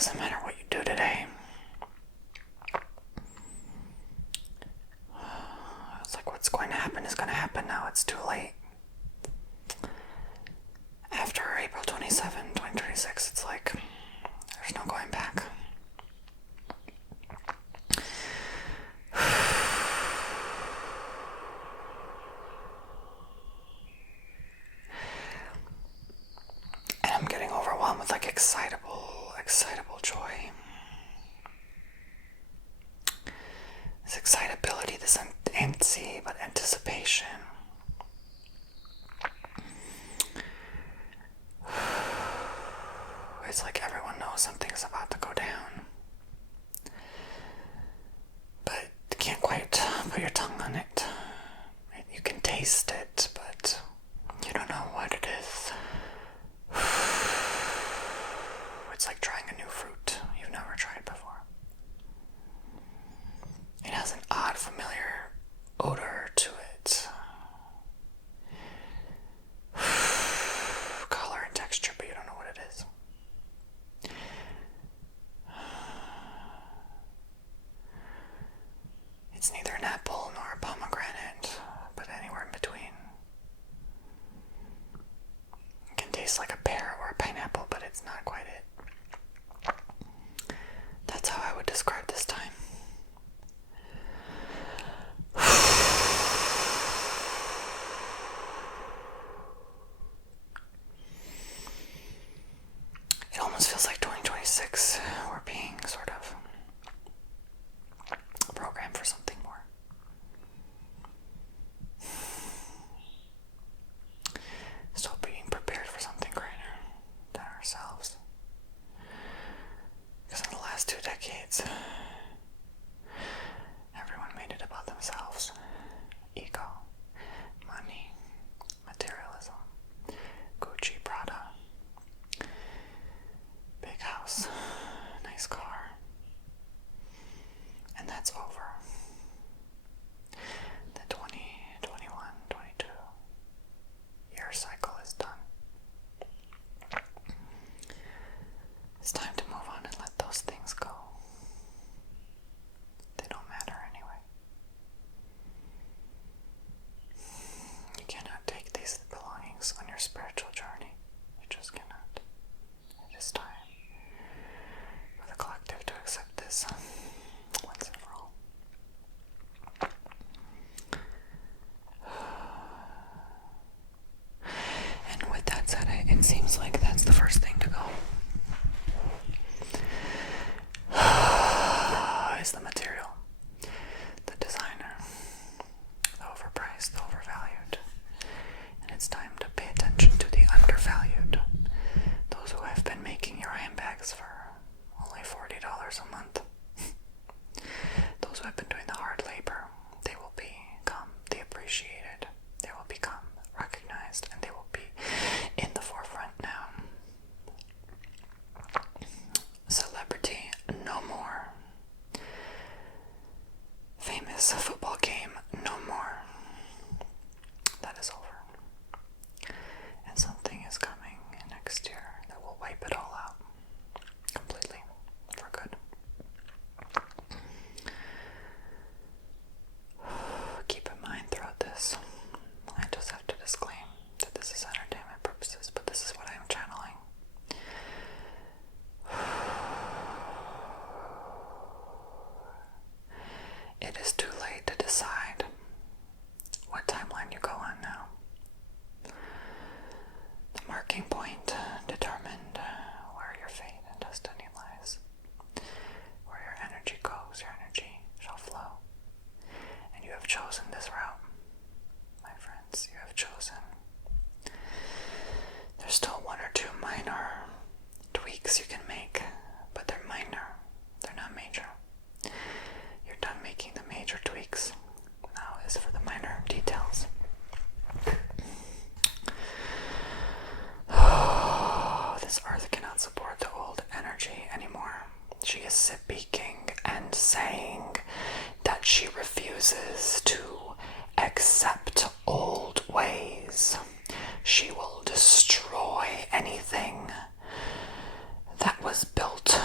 doesn't matter what you do today. It's like what's going to happen is going to happen now. It's too late. After April 27, 2026, it's like there's no going back. And I'm getting overwhelmed with like excitable joy. This excitability, this anticipation. It's like everyone knows something's about to go down, but you can't quite put your tongue on it. You can taste it, but you don't know what it is. It's like trying a new fruit you've never tried before. It has an odd, familiar odor to it. Color and texture, but you don't know what it is. It's neither an apple nor a pomegranate, but anywhere in between. It can taste like a pear or a pineapple, but it's not quite it. That's how I would describe this time. It almost feels like 2026. We're being sort of programmed for something more. Still being prepared for something greater than ourselves. Because in the last 2 decades, everyone made it about themselves. Ego, money, materialism, Gucci, Prada, big house, nice car. And that's over. The 2021, 22 year cycle is done. It's time to move on and let those things go. They don't matter anyway. You cannot take these belongings on your spiritual journey. You just cannot. It is time for the collective to accept this once and for all. And with that said, it seems like that's the first thing to go. Is the material, the designer, the overpriced, the overvalued. And it's time to pay attention to the undervalued. Those who have been making your handbags for only $40 a month. Those who have been doing the hard labor, they will become the appreciated. They will become recognized, and they will be in the forefront now. Celebrity, no more. Famous football game, no more. That is over. And something is coming next year that will wipe it all out. Completely. For good. Keep in mind throughout this, I just have to disclaim that this is entertainment purposes, but this is what I am channeling. It is too late to decide what timeline you go on now. The marking point determined where your fate and destiny lies. Where your energy goes, your energy shall flow. And you have chosen this route, my friends. You have chosen. There's still 1 or 2 minor tweaks you can make, but they're minor. They're not major. You're done making the major tweaks. Now is for the minor details. This earth cannot support the old energy anymore. She is speaking and saying that she refuses to accept old ways. She will destroy anything that was built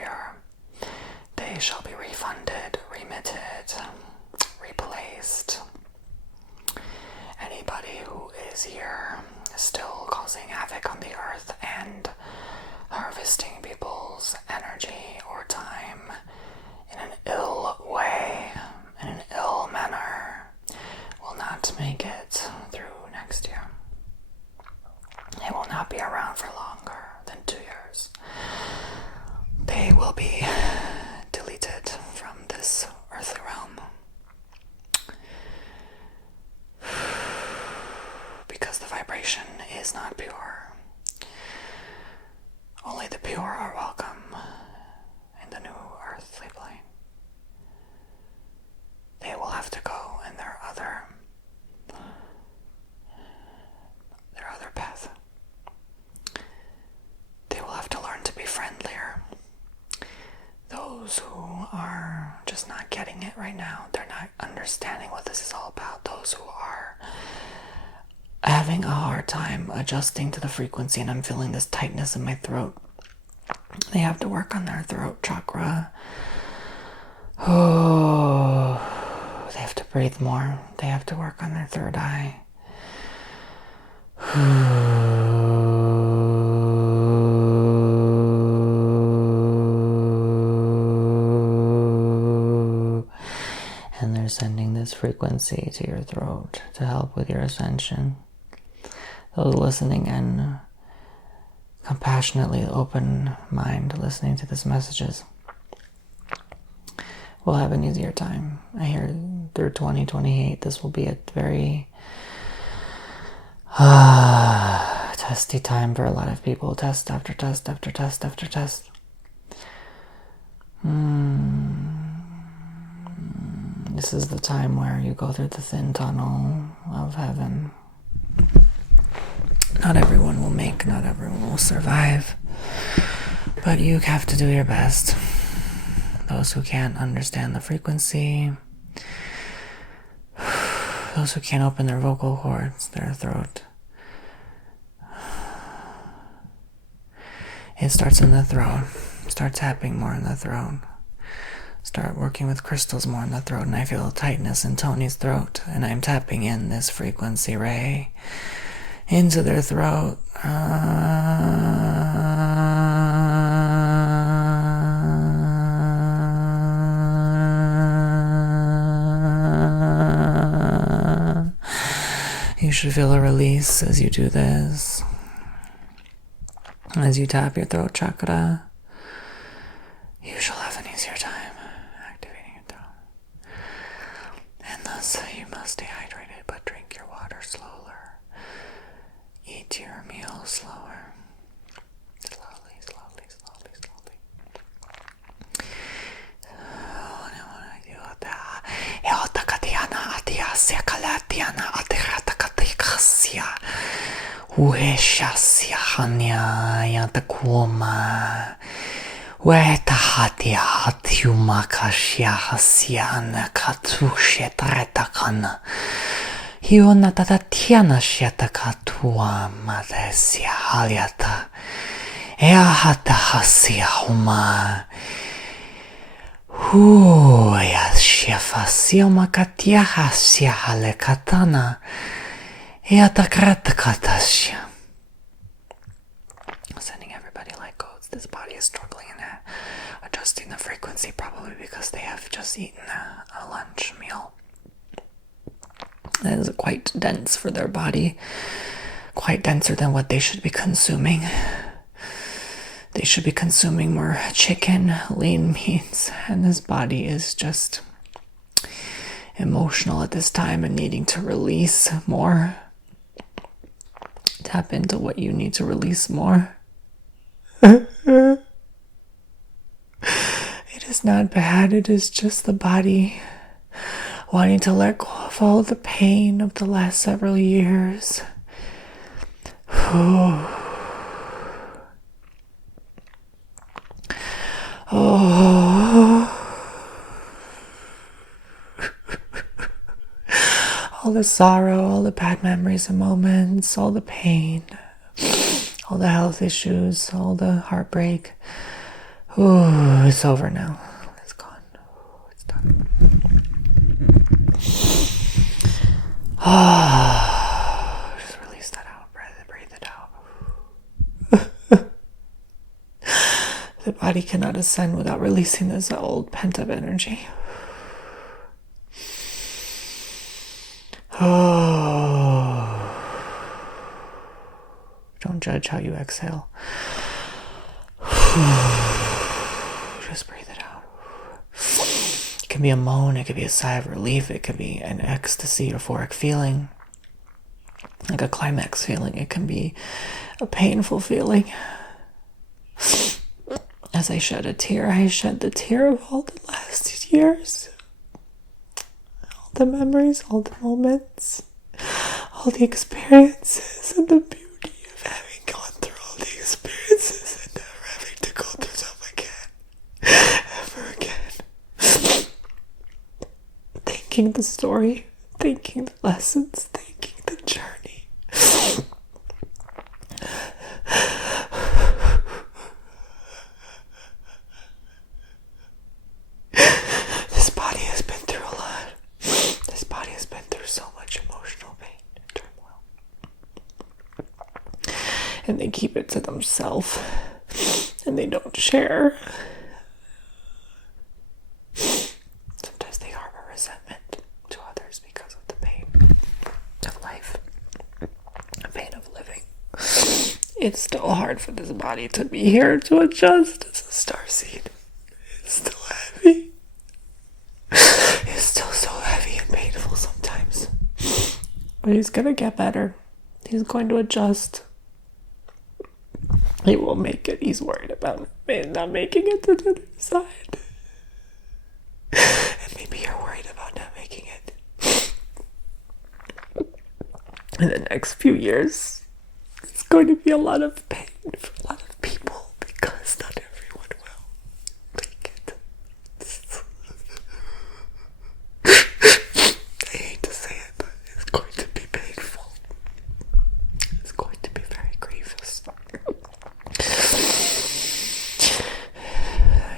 behavior, they shall be refunded, remitted, replaced. Anybody who is here still causing havoc on the earth and harvesting people's energy or time in an ill way, in an ill manner, will not make it through next year. They will not be around for longer than 2 years. They will be deleted from this earthly realm. Because the vibration is not pure. Only the pure are welcome in the new earthly plane. They will have to go in their other path. They will have to learn to be friendlier. Those who are just not getting it right now, they're not understanding what this is all about. Those who are having a hard time adjusting to the frequency, and I'm feeling this tightness in my throat. They have to work on their throat chakra. Oh, they have to breathe more. They have to work on their third eye. And they're sending this frequency to your throat to help with your ascension. Those listening and compassionately open mind listening to these messages will have an easier time. I hear through 2028 this will be a very testy time for a lot of people. Test after test after test after test. This is the time where you go through the thin tunnel of heaven. Not everyone will make, not everyone will survive, but you have to do your best. Those who can't understand the frequency, those who can't open their vocal cords, their throat. It starts in the throat. Start tapping more in the throat. Start working with crystals more in the throat, and I feel a tightness in Tony's throat, and I'm tapping in this frequency ray into their throat. You should feel a release as you do this. As you tap your throat chakra, you shall have an easier time activating your throat. And thus, you must stay hydrated, but drink your water slower. Eat your meal slower. Slowly, slowly, slowly, slowly. Ueshasya hanya yatakuma wetahatia hatiumakashya hasyana katushe tretakana hiona tatatiana shatakatua madesya halyata eahata hasya huma huya shefasya makatia hasya halekatana. Sending everybody light codes. This body is struggling and adjusting the frequency, probably because they have just eaten a lunch meal. That is quite dense for their body, quite denser than what they should be consuming. They should be consuming more chicken, lean meats, and this body is just emotional at this time and needing to release more. Tap into what you need to release more. It is not bad. It is just the body wanting to let go of all the pain of the last several years. All the sorrow, all the bad memories and moments, all the pain, all the health issues, all the heartbreak. Ooh, it's over now. It's gone. It's done. Just release that out. Breathe it out. The body cannot ascend without releasing this old pent-up energy. Don't judge how you exhale. Just breathe it out. It can be a moan, it could be a sigh of relief, it could be an ecstasy, euphoric feeling, like a climax feeling. It can be a painful feeling. As I shed a tear, I shed the tear of all the last years. All the memories, all the moments, all the experiences, and the beauty of having gone through all the experiences and never having to go through them again. Ever again. Thanking the story, thanking the lessons, thanking the journey. This body has been through a lot. This body has been through so much emotional pain and turmoil. And they keep it to themselves. And they don't share. Sometimes they harbor resentment to others because of the pain of life. The pain of living. It's still hard for this body to be here to adjust as a starseed. It's still heavy. It's still so heavy and painful sometimes. But he's gonna get better. He's going to adjust. He will make it. He's worried about not making it to the other side. And maybe you're worried about not making it. In the next few years, it's going to be a lot of pain for a lot of people because not everyone will make it. I hate to say it, but it's going to be painful. It's going to be very grievous.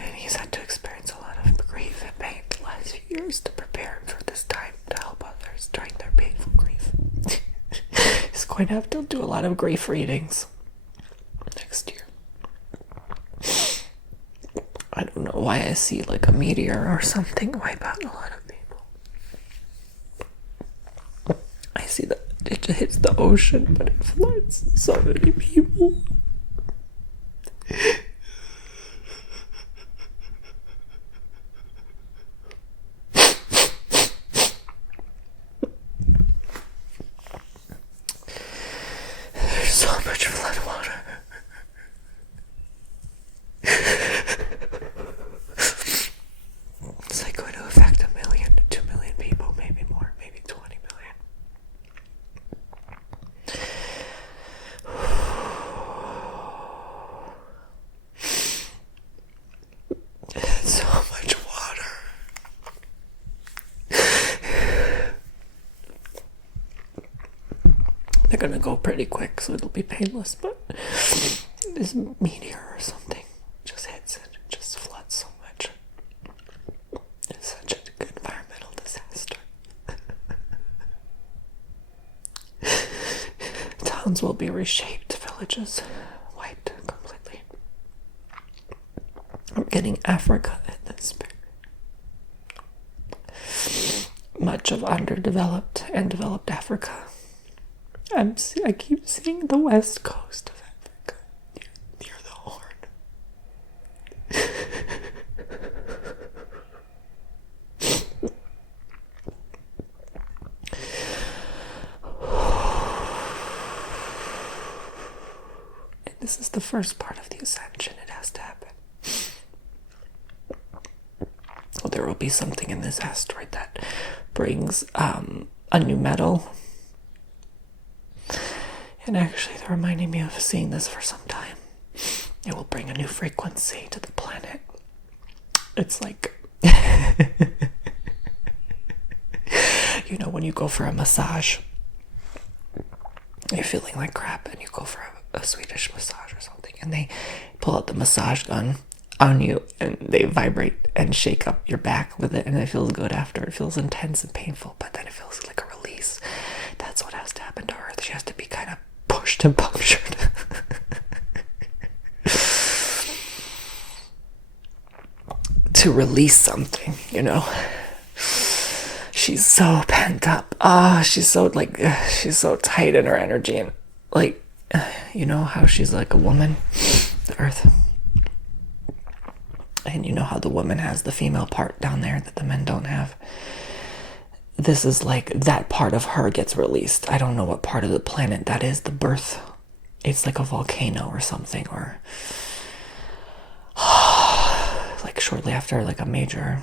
And he's had to experience a lot of grief and pain the last few years to prepare him for this time to help others during their painful grief. He's going to have to do a lot of grief readings next year. I don't know why I see like a meteor or something wipe out a lot of people. I see that it hits the ocean, but it floods so many people. There's so much flood water. It's like going to affect 1 million to 2 million people, maybe more, maybe 20 million. It's so much water. They're gonna go pretty quick, so it'll be painless, but this meteor or something just hits it, it just floods so much. It's such an environmental disaster. Towns will be reshaped, villages wiped completely. I'm getting Africa in this spirit. Much of underdeveloped and developed Africa. I keep seeing the west coast of Africa, near the Horn. And this is the first part of the Ascension. It has to happen. Well, there will be something in this asteroid that brings a new metal. And actually, they're reminding me of seeing this for some time. It will bring a new frequency to the planet. It's like, you know, when you go for a massage, you're feeling like crap, and you go for a Swedish massage or something, and they pull out the massage gun, on you, and they vibrate and shake up your back with it, and it feels good after. It feels intense and painful, but then it feels like a release. That's what has to happen to Earth. She has to be kind of pushed and punctured. To release something, you know. She's so pent up. She's so tight in her energy, and like, you know how she's like a woman, the Earth. And you know how the woman has the female part down there that the men don't have. This is like that part of her gets released. I don't know what part of the planet that is, the birth. It's like a volcano or something, or like shortly after like a major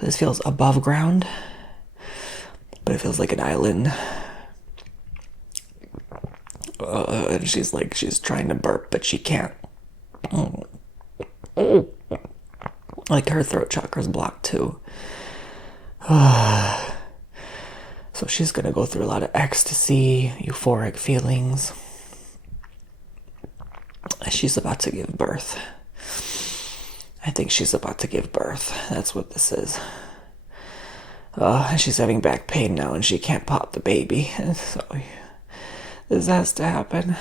this feels above ground, but it feels like an island. And she's trying to burp, but she can't. Like her throat chakra's blocked too. So she's gonna go through a lot of ecstasy, euphoric feelings. She's about to give birth. I think she's about to give birth. That's what this is. And she's having back pain now, and she can't pop the baby. And so this has to happen.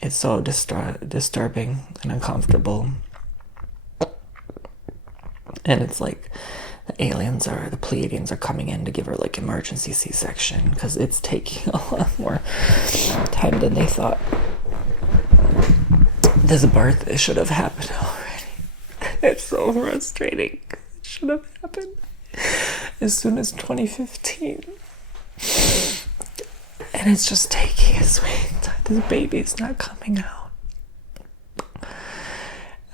It's so disturbing and uncomfortable. And it's like the Pleiadians are coming in to give her like emergency C-section, because it's taking a lot more time than they thought. This birth, it should have happened already. It's so frustrating. It should have happened as soon as 2015. And it's just taking its sweet time. This baby's not coming out.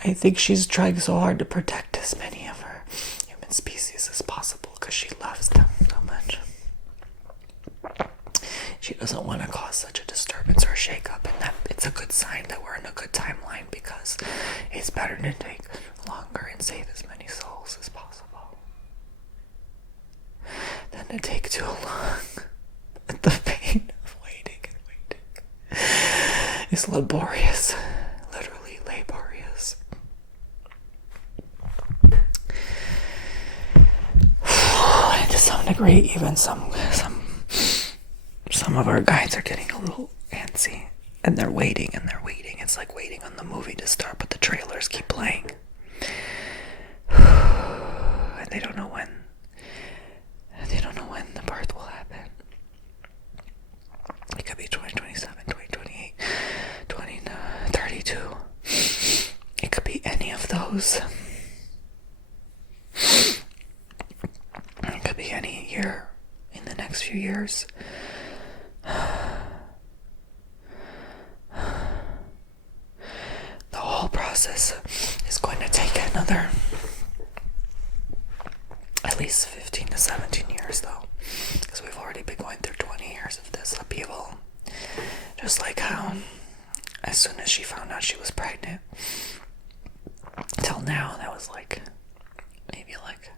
I think she's trying so hard to protect as many of her human species as possible, because she loves them so much. She doesn't want to cause such a disturbance or a shakeup, and that it's a good sign that we're in a good timeline, because it's better to take longer and save as many souls as possible than to take too long. The pain of waiting and waiting is laborious, literally laborious. And to some degree, even some of our guides are getting a little antsy, and they're waiting and they're waiting. It's like waiting on the movie to start, but the trailers keep playing. And they don't know when the birth will happen. It could be 2027, 2028, 2032. It could be any of those. It could be any year in the next few years. The whole process is going to take another at least 15 to 17 years, though, because we've already been going through 20 years of this upheaval. Just like how as soon as she found out she was pregnant, till now, that was like maybe like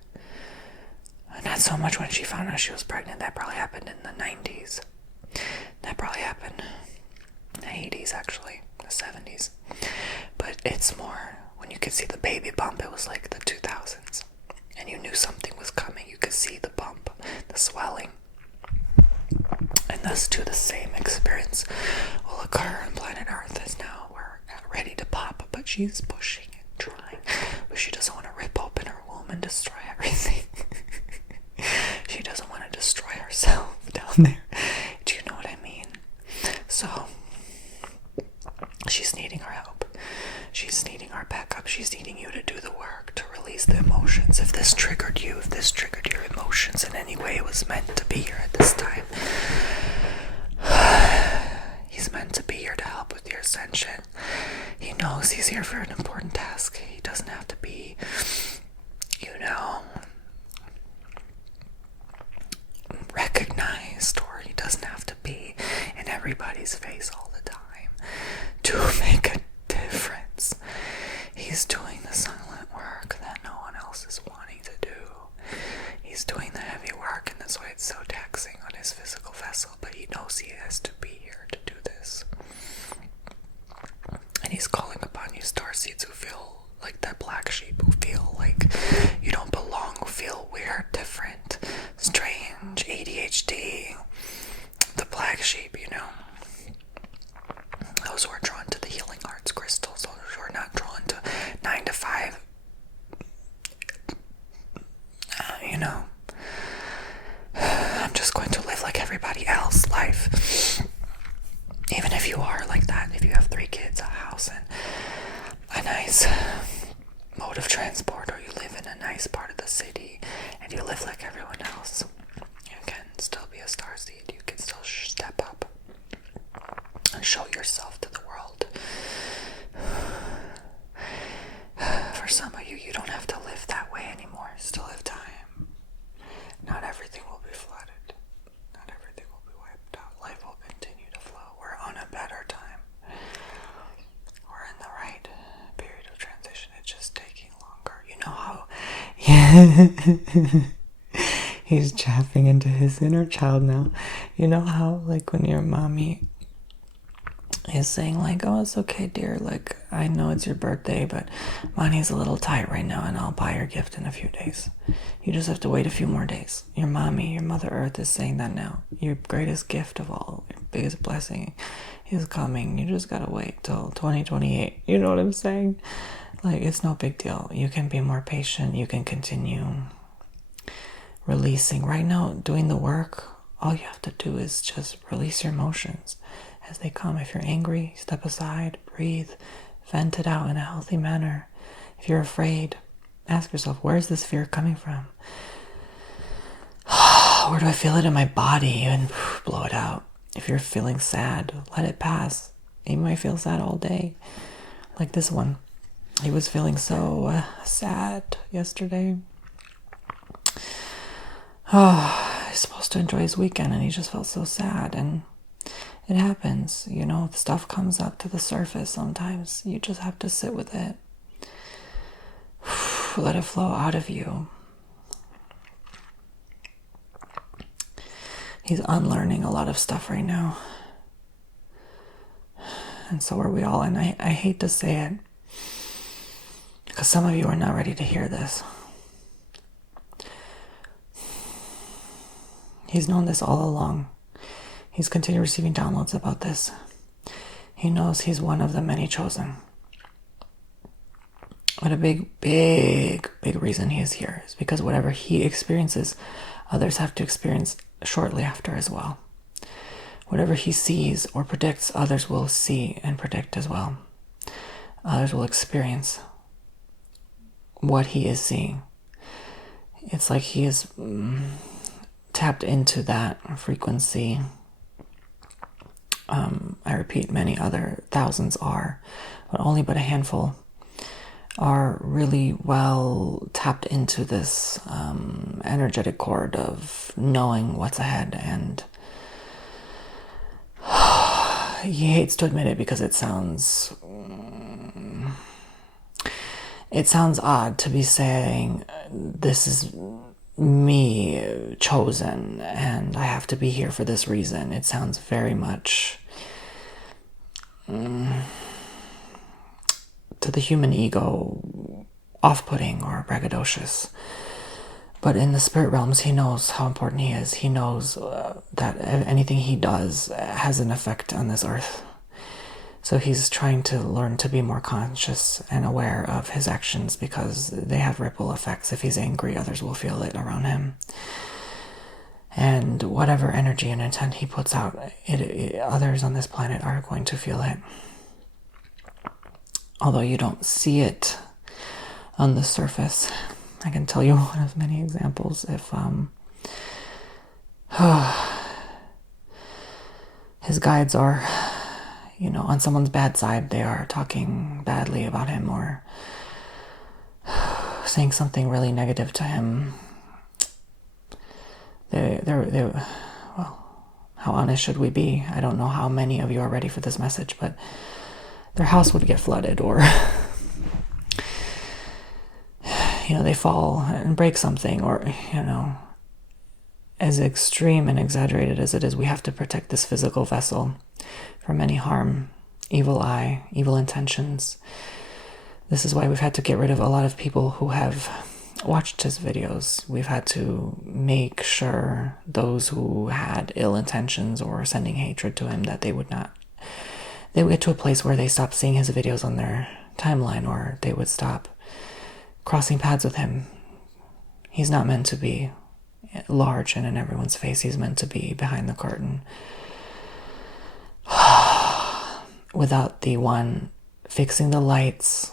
not so much when she found out she was pregnant. That probably happened in the 90s. That probably happened in the 80s, actually, the 70s. But it's more when you could see the baby bump. It was like the 2000s, and you knew something was coming. You could see the bump, the swelling, and thus too the same experience will occur on planet Earth. As now we're ready to pop, but she's pushing and trying, but she doesn't want to rip open her womb and destroy everything. She doesn't want to destroy herself down there. Do you know what I mean? So she's needing our help. She's needing our backup. She's needing you to do the work, to release the emotions. If this triggered you, if this triggered your emotions in any way, it was meant to be here at this time. He's meant to be here to help with your ascension. He knows he's here for an important task. He doesn't have to be, recognized, or he doesn't have to be in everybody's face all the time to make a difference. He's doing the silent work that no one else is wanting to do. He's doing the heavy work, and that's why it's so taxing on his physical vessel, but has to be here to do this. And he's calling upon you starseeds who feel like that black sheep, who feel like you don't belong, who feel weird, different, strange, ADHD, the black sheep, you know. Those who are drawn to the healing arts crystals, those who are not drawn to 9 to 5, you know. I'm just going to live like everybody else life. Even if you are like that, if you have 3 kids, a house, and a nice mode of transport, or you live in a nice part of the city, and you live like everyone else, you can still be a starseed. You can still step up and show yourself to the world. For some of you, you don't have to live that way anymore. Still have time. Not everything will be flooded. Not everything will be wiped out. Life will continue to flow. We're on a better time. We're in the right period of transition. It's just taking longer. You know how... He's chapping into his inner child now. You know how, like, when your mommy is saying, like, oh, it's okay, dear, like, I know it's your birthday, but money's a little tight right now, and I'll buy your gift in a few days. You just have to wait a few more days. Your mommy, your Mother Earth is saying that now. Your greatest gift of all, your biggest blessing is coming. You just gotta wait till 2028. You know what I'm saying? Like, it's no big deal. You can be more patient. You can continue releasing. Right now, doing the work, all you have to do is just release your emotions as they come. If you're angry, step aside, breathe, vent it out in a healthy manner. If you're afraid, ask yourself, where's this fear coming from? Where do I feel it in my body? And blow it out. If you're feeling sad, let it pass. You might feel sad all day. Like this one. He was feeling so sad yesterday. He's supposed to enjoy his weekend, and he just felt so sad. And it happens, you know, the stuff comes up to the surface sometimes. You just have to sit with it. Let it flow out of you. He's unlearning a lot of stuff right now. And so are we all. And I hate to say it, because some of you are not ready to hear this. He's known this all along. He's continued receiving downloads about this. He knows he's one of the many chosen. But a big reason he is here is because whatever he experiences, others have to experience shortly after as well. Whatever he sees or predicts, others will see and predict as well. Others will experience what he is seeing. It's like he is tapped into that frequency. I repeat, many other thousands are, but only but a handful are really well tapped into this energetic cord of knowing what's ahead. And he hates to admit it because it sounds odd to be saying, this is me chosen and I have to be here for this reason. It sounds very much to the human ego off-putting or braggadocious. But in the spirit realms, he knows how important he is. He knows that anything he does has an effect on this earth. So he's trying to learn to be more conscious and aware of his actions, because they have ripple effects. If he's angry, others will feel it around him. And whatever energy and intent he puts out, others on this planet are going to feel it. Although you don't see it on the surface. I can tell you one of many examples. If his guides are, on someone's bad side, they are talking badly about him or saying something really negative to him. Well, how honest should we be? I don't know how many of you are ready for this message, but their house would get flooded, or they fall and break something, or as extreme and exaggerated as it is, we have to protect this physical vessel from any harm, evil eye, evil intentions. This is why we've had to get rid of a lot of people who have watched his videos. We've had to make sure those who had ill intentions or sending hatred to him, that they would get to a place where they stopped seeing his videos on their timeline, or they would stop crossing paths with him. He's not meant to be large and in everyone's face. He's meant to be behind the curtain. Without the one fixing the lights,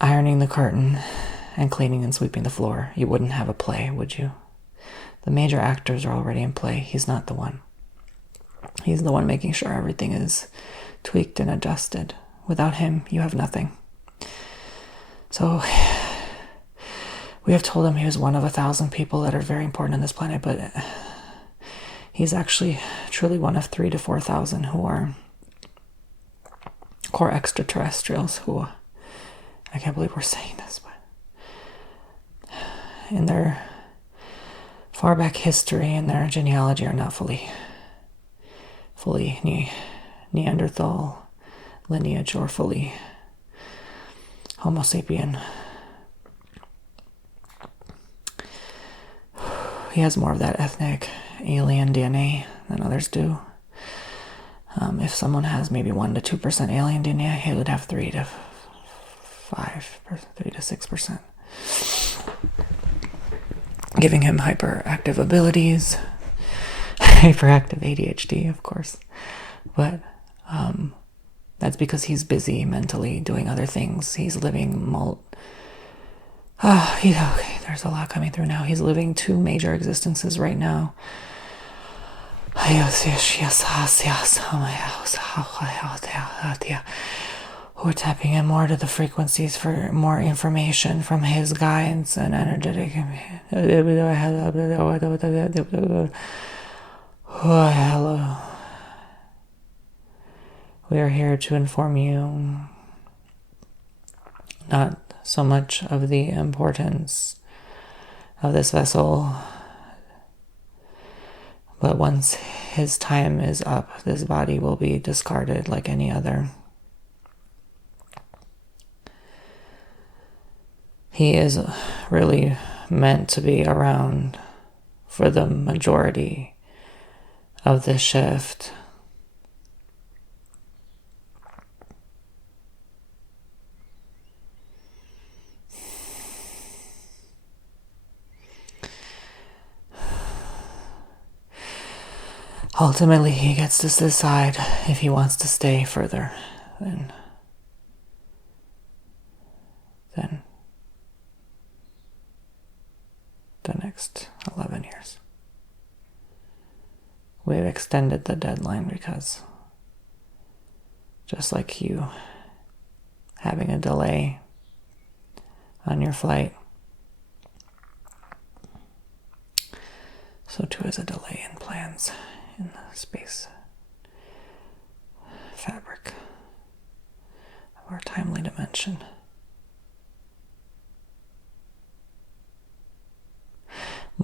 ironing the curtain, and cleaning and sweeping the floor, you wouldn't have a play, would you? The major actors are already in play. He's not the one. He's the one making sure everything is tweaked and adjusted. Without him, you have nothing. So we have told him he was one of 1,000 people that are very important on this planet, but he's actually truly one of 3,000 to 4,000 who are core extraterrestrials who, I can't believe we're saying this, but in their far back history and their genealogy are not fully Neanderthal lineage or fully Homo sapien. He has more of that ethnic alien DNA than others do. If someone has maybe 1% to 2% alien DNA, he would have 3 to 6%. Giving him hyperactive abilities, hyperactive ADHD, of course. But that's because he's busy mentally doing other things. He's living okay, there's a lot coming through now. He's living 2 major existences right now. We're tapping in more to the frequencies for more information from his guides and energetic. Hello. We are here to inform you not so much of the importance of this vessel, but once his time is up, this body will be discarded like any other. He is really meant to be around for the majority of this shift. Ultimately, he gets to decide if he wants to stay further than the next 11 years. We've extended the deadline because just like you having a delay on your flight, so too is a delay in plans in the space fabric of our timely dimension.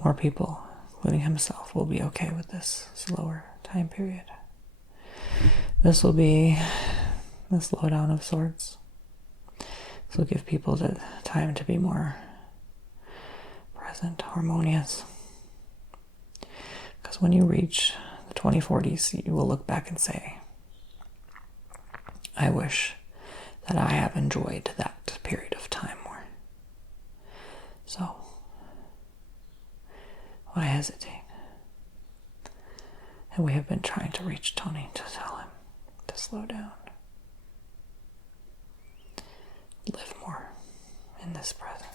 More people, including himself, will be okay with this slower time period. This will be a slowdown of sorts. This will give people the time to be more present, harmonious. Because when you reach the 2040s, you will look back and say, I wish that I have enjoyed that period of time more. So, why hesitate? And we have been trying to reach Tony to tell him to slow down. Live more in this present.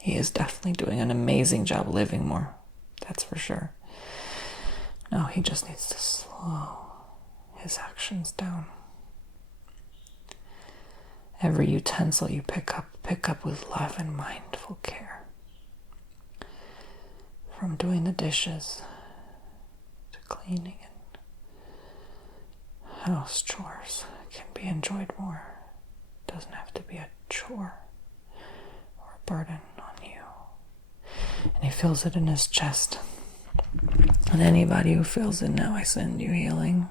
He is definitely doing an amazing job living more. That's for sure. No, he just needs to slow his actions down. Every utensil you pick up with love and mindful care. From doing the dishes to cleaning and house chores can be enjoyed more. It doesn't have to be a chore or a burden on you. And he feels it in his chest. And anybody who feels it now, I send you healing.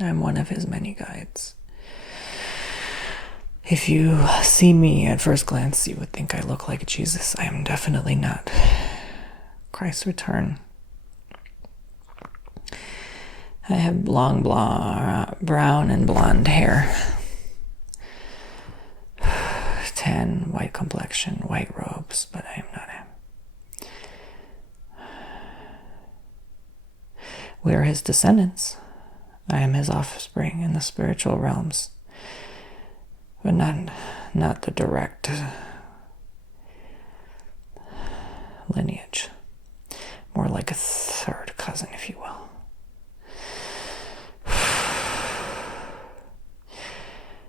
I'm one of his many guides. If you see me at first glance, you would think I look like Jesus. I am definitely not. Christ's return. I have long brown and blonde hair. Tan, white complexion, white robes, but I am not him. We are his descendants. I am his offspring in the spiritual realms, but not the direct lineage. More like a third cousin, if you will.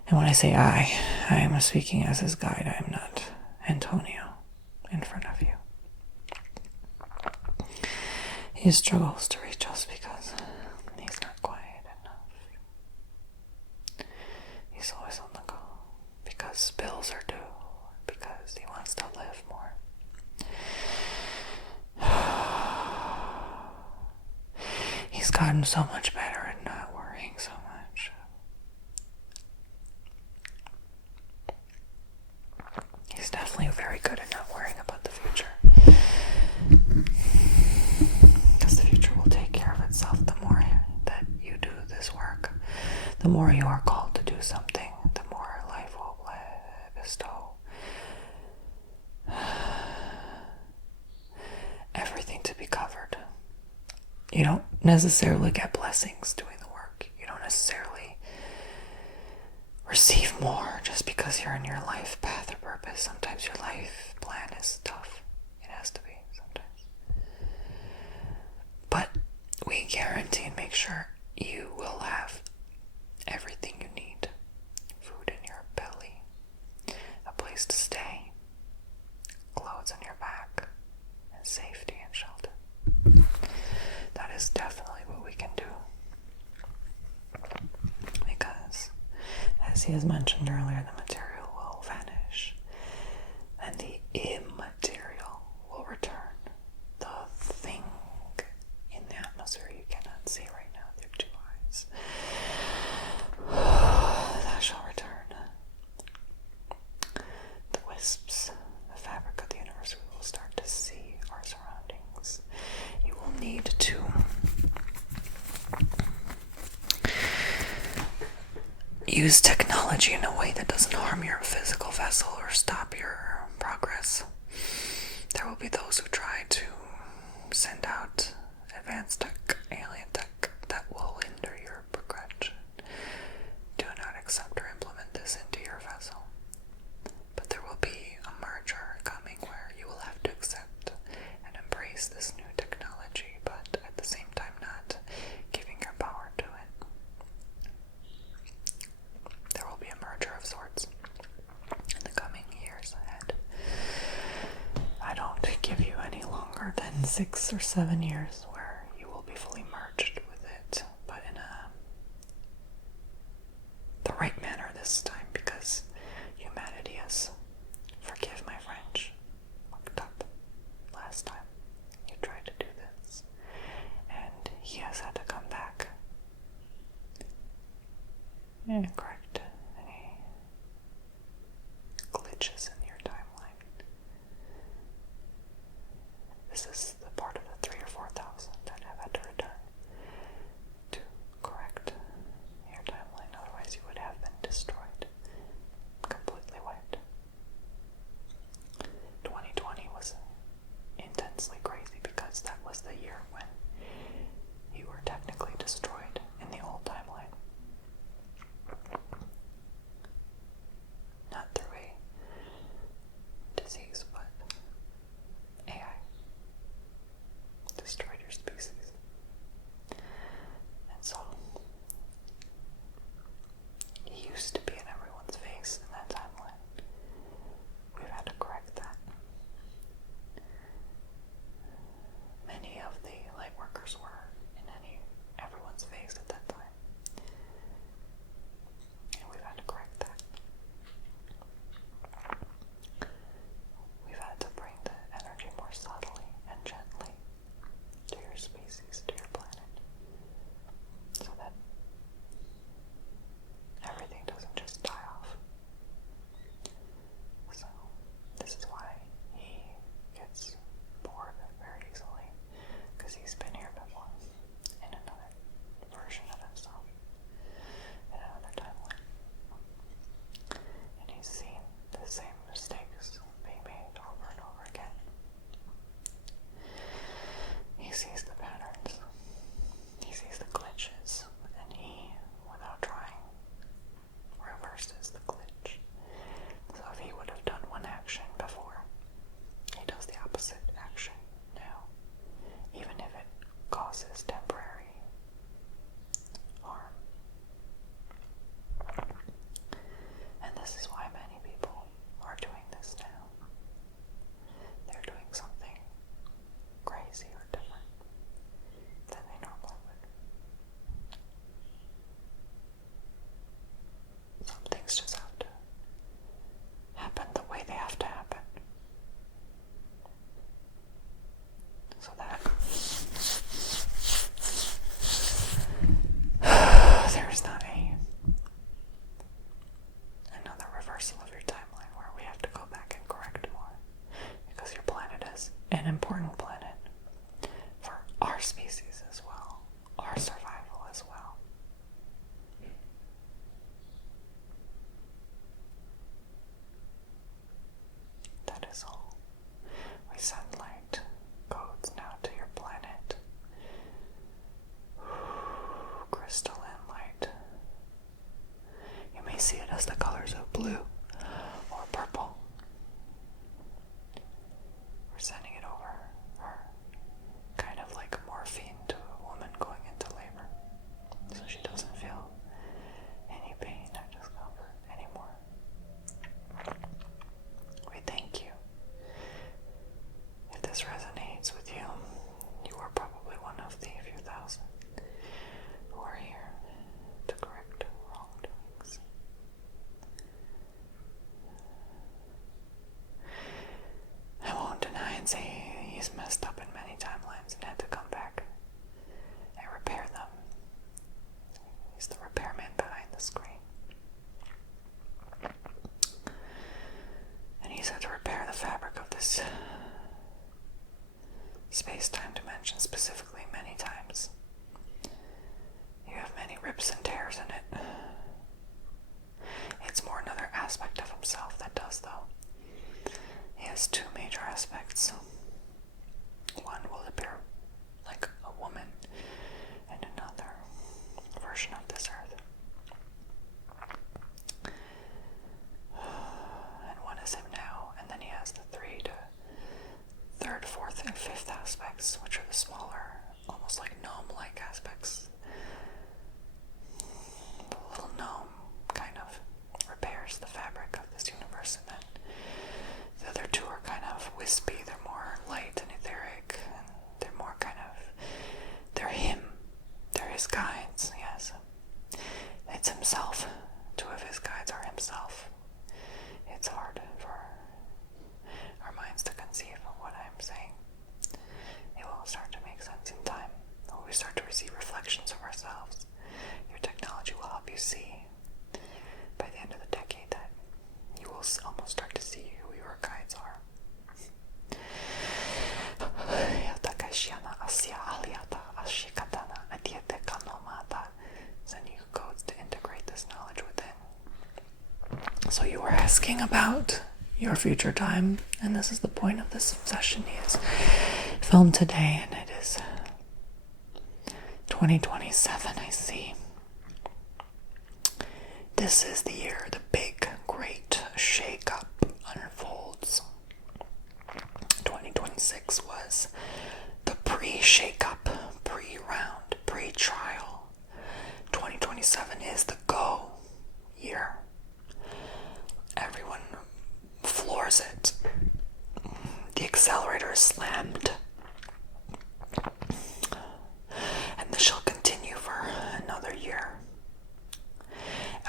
And when I say I am speaking as his guide. I am not Antonio in front of you. He struggles to reach us because he's not quiet enough. He's always on the go because bills are due, because he wants to live more. He's gotten so much better at not worrying so much. He's definitely very good at not worrying about the future. Because the future will take care of itself the more that you do this work. The more you are called to do something, the more life will bestow everything to be covered. You don't necessarily get blessings doing the work. You don't necessarily receive more just because you're in your life path or purpose. Sometimes your life plan is tough. It has to be sometimes. But we guarantee and make sure you will have everything you need. Food in your belly, a place to stay, clothes on your back, and safety and shelter. That is definitely what we can do. Because, as he has mentioned earlier, the material will vanish and the immaterial will return. The thing in the atmosphere you cannot see right now with your two eyes, that shall return. The wisps, the fabric of the universe, we will start to see our surroundings. You will need to use technology in a way that doesn't harm your physical vessel or stop your progress. There will be those who try to send out advanced tech, alien tech, that will hinder your progression. Do not accept or implement this into your vessel. But there will be a merger coming where you will have to accept and embrace this new technology, but at the same time not giving your power to it. There will be a merger of sorts in the coming years ahead. I don't give you any longer than 6 or 7 years where you will be fully merged with it, but in the right manner this time, because humanity has, forgive my French, fucked up last time you tried to do this, and he has had to come back and correct any glitches in your timeline. This is the part of the 3,000 or 4,000 that have had to return to correct your timeline. Otherwise, you would have been destroyed, completely wiped. 2020 was intensely crazy because that was the year when you were technically destroyed in the old timeline. Not through a things just have to happen the way they have to happen. So that there's not another reversal of your timeline where we have to go back and correct more, because your planet is an important planet for our species as well, our survival as well. That is all. We send light codes now to your planet. Crystalline light. You may see it as the colors of blue or purple. We're sending it over her, kind of like morphine to a woman going into labor, so she doesn't feel any pain or discomfort anymore. We thank you. If this resonates with you, you are probably one of the few thousand who are here to correct wrongdoings. I won't deny and say he's messed up in many timelines and had to come back and repair them. He's the repairman behind the screen. And he's had to repair the fabric of this space-time dimension specifically many times. You have many rips and tears in it. It's more another aspect of himself that does, though. He has two major aspects. One will appear like a woman, and another version of this earth. And one is him now, and then he has the third, fourth, and fifth aspects, which are the smaller, almost like gnome-like aspects. The little gnome kind of repairs the fabric of this universe, and then the other two are kind of wispy. They're more light and etheric, and they're more kind of, they're him. They're his guides, yes. It's himself. Two of his guides are himself. It's hard for our minds to conceive of what I'm saying. It will start to make sense in time. When we start to receive reflections of ourselves, your technology will help you see by the end of the decade that you will almost start to see who your guides are. Sending you codes to integrate this knowledge within. So you were asking about your future time, and this is the point of this session. Is filmed today, and it is 2027, I see. This is the year the big, great shake-up unfolds. 2026 was the pre-shake-up, pre-round, pre-trial. 2027 is the go year. Everyone floors it. The accelerator is slammed. And this shall continue for another year.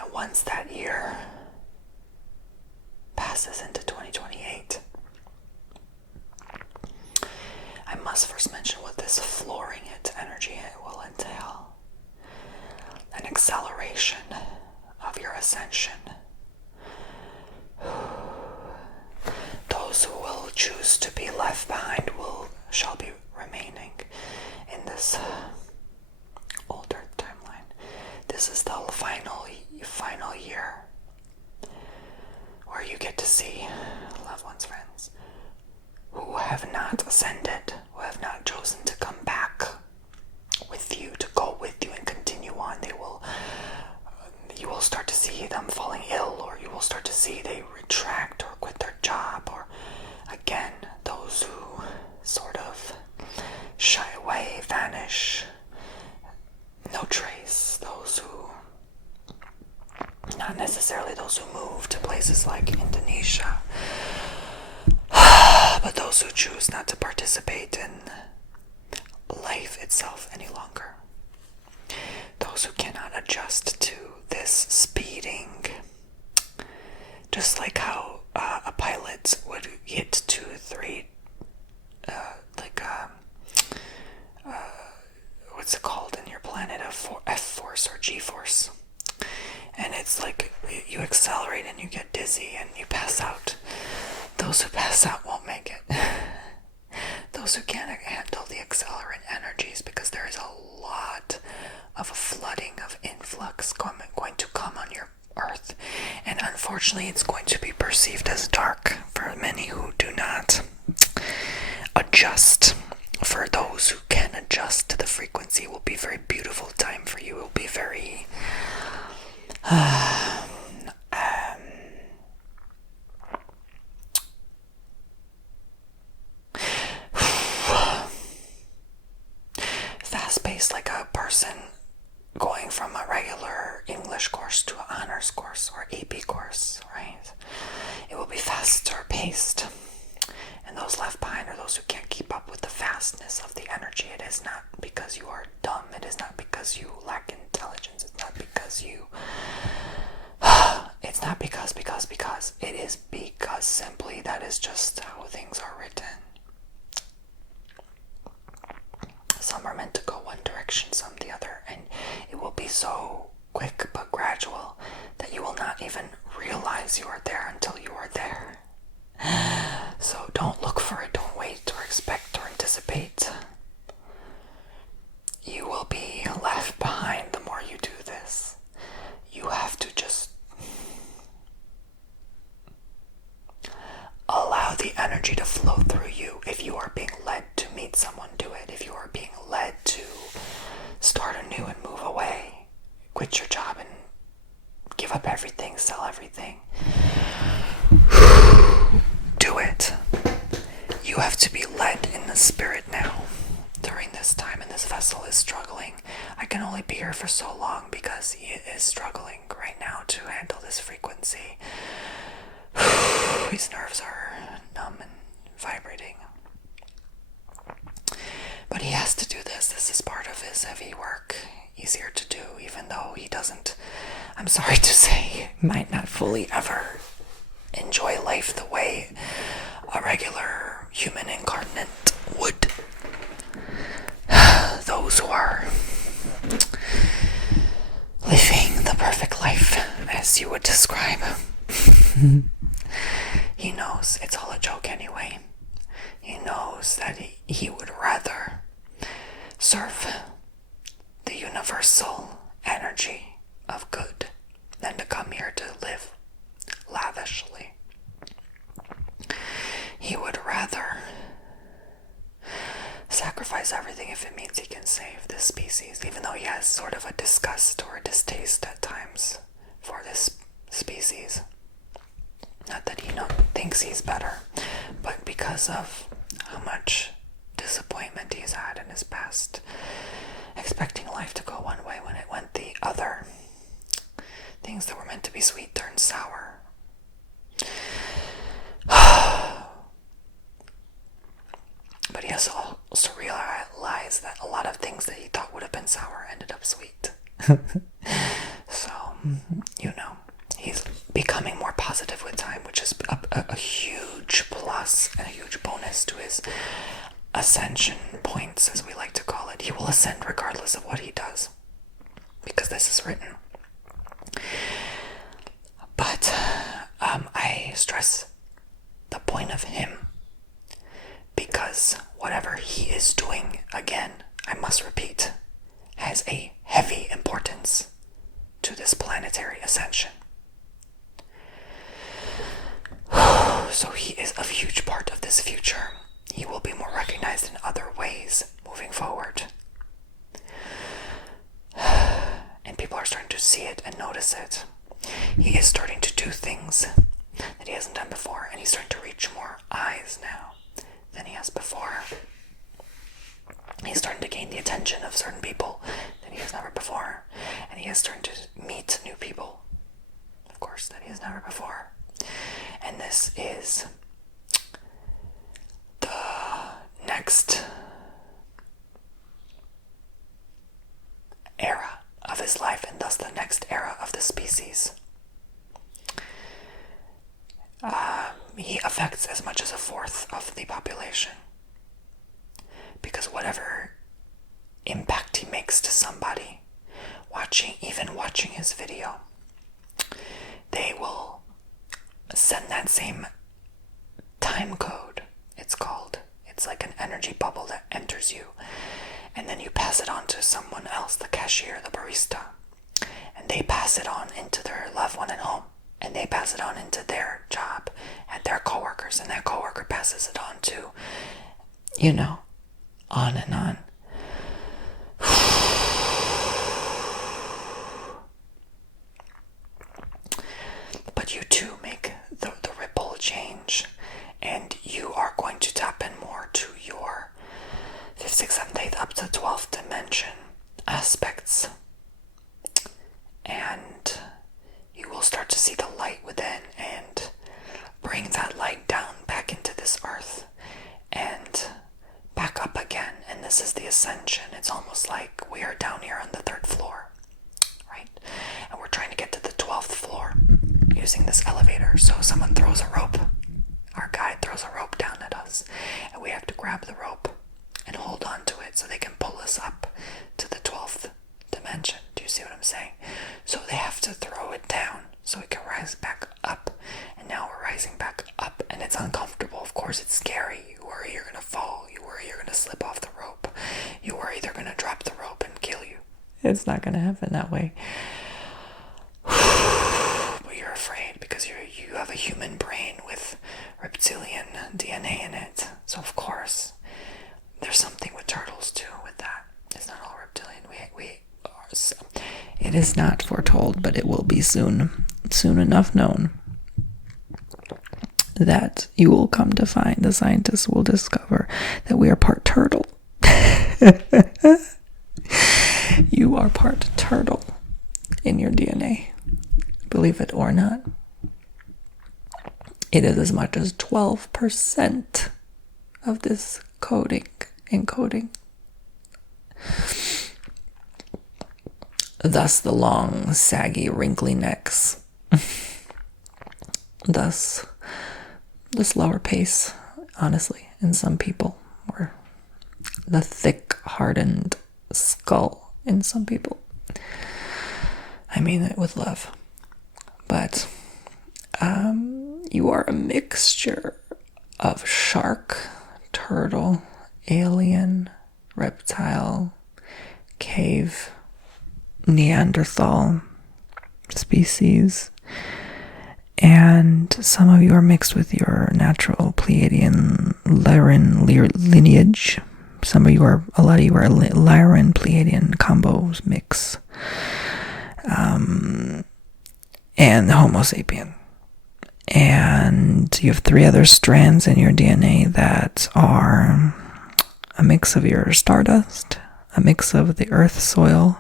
And once that year passes into 2028, I must first mention what this flooring it energy will entail. An acceleration of your ascension. Those who will choose to be left behind shall be remaining in this older timeline. This is the final year where you get to see loved ones, friends, who have not ascended, who have not chosen to come back with you, to go with you and continue on. You will start to see them falling ill, or you will start to see they retract or quit their job, or again, those who sort of shy away, vanish, no trace, those who, not necessarily those who move to places like Indonesia, but those who choose not to participate in life itself any longer. Those who cannot adjust to this speeding would hit 2, 3, what's it called in your planet? F force or G force. And it's like you accelerate and you get dizzy and you pass out. Those who pass out won't make it. Those who can't handle the accelerant energies, because there is a lot of a flooding of influx going to come on your earth, and unfortunately it's going to be perceived as dark for many who do not adjust. For those who can adjust to the frequency, it will be a very beautiful time for you. It will be very fast-paced, like a person going from a regular English course to an honors course or AP course, right? It will be faster paced. And those left behind are those who can't keep up with the fastness of the energy. It is not because you are dumb. It is not because you lack intelligence. It's not because you... It's not because. It is because simply that is just how things are written. Some are meant to go one direction, some the other, and it will be so quick but gradual that you will not even realize you are there until you are there. So don't look for it, don't wait or expect or anticipate. You will be left behind the more you do this. You have to just allow the energy to flow through you. If you are being led to meet someone, do it. If you are being led to start anew and move away, quit your job and give up everything, sell everything, do it. You have to be led in the spirit now during this time, and this vessel is struggling. I can only be here for so long because he is struggling right now to handle this frequency. His nerves are numb and vibrating. But he has to do this. This is part of his heavy work. Easier to do, even though he doesn't, I'm sorry to say, might not fully ever enjoy life the way a regular human incarnate would. Those who are living the perfect life, as you would describe. He knows it's all a joke anyway. He knows that he would rather serve the universal energy of good than to come here to live lavishly. He would rather sacrifice everything if it means he can save this species, even though he has sort of a disgust or a distaste at times for this species. Not that he thinks he's better, but because of how much disappointment he's had in his past, expecting life to go one way when it went the other. Things that were meant to be sweet turned sour. But he has also realized that a lot of things that he thought would have been sour ended up sweet. So, he's becoming more positive with time, which is a huge plus and a huge bonus to his ascension points, as we like to call it. He will ascend regardless of what he does, because this is written. But I stress the point of him, because whatever he is doing, again, I must repeat, has a heavy importance to this planetary ascension. So he is a huge part of this future. He will be more recognized in other ways moving forward. And people are starting to see it and notice it. He is starting to do things that he hasn't done before, and he's starting to reach more eyes now than he has before. He's starting to gain the attention of certain people that he has never before, and he is starting to meet new people, of course, that he has never before. And this is the next era of his life, and thus the next era of the species. he affects as much as a fourth of the population. Because whatever impact he makes to somebody, even watching his video, they will send that same time code, it's called. It's like an energy bubble that enters you, and then you pass it on to someone else, the cashier, the barista, and they pass it on into their loved one at home, and they pass it on into their job and their coworkers, and that coworker passes it on to, on and on. But you too make the ripple change, and you are going to tap in more to your 5th, 6th, 7th, 8th, up to 12th dimension aspects. And you will start to see the light within and bring that light down back into this earth and back up again. And this is the ascension. It's almost like we are down here on the 3rd floor, right? And we're trying to get to the 12th floor using this elevator. So someone throws a rope. Our guide throws a rope down at us, and we have to grab the rope and hold on to it so they can pull us up to the 12th dimension. Do you see what I'm saying? So they have to throw it down so we can rise back up. And now we're rising back up, and it's uncomfortable. Of course, it's scary. You worry you're going to fall. You worry you're going to slip off the rope. You worry they're going to drop the rope and kill you. It's not going to happen that way. But you're afraid because you have a human brain with reptilian DNA in it. So of course, there's something with turtles too with that. It's not all reptilian. We are. It is not foretold, but it will be soon enough known that you will come to find, the scientists will discover that we are part turtle. You are part turtle in your DNA. Believe it or not. It is as much as 12% of this encoding. Thus the long, saggy, wrinkly necks. Thus the slower pace, honestly, in some people. Or the thick, hardened skull in some people. I mean it with love. But you are a mixture of shark, turtle, alien, reptile, cave, Neanderthal species, and some of you are mixed with your natural Pleiadian Lyran lineage. A lot of you are Lyran Pleiadian combos mix, and Homo sapien. And you have 3 other strands in your DNA that are a mix of your stardust, a mix of the earth soil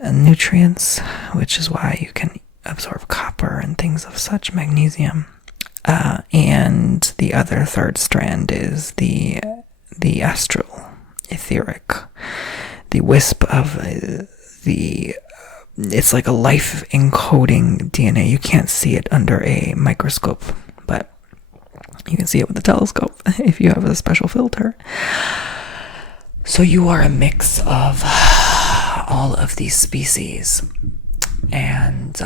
and nutrients, which is why you can absorb copper and things of such, magnesium. And the other 3rd strand is the astral, etheric, the wisp of it's like a life encoding DNA. You can't see it under a microscope, but you can see it with a telescope if you have a special filter. So you are a mix of all of these species, and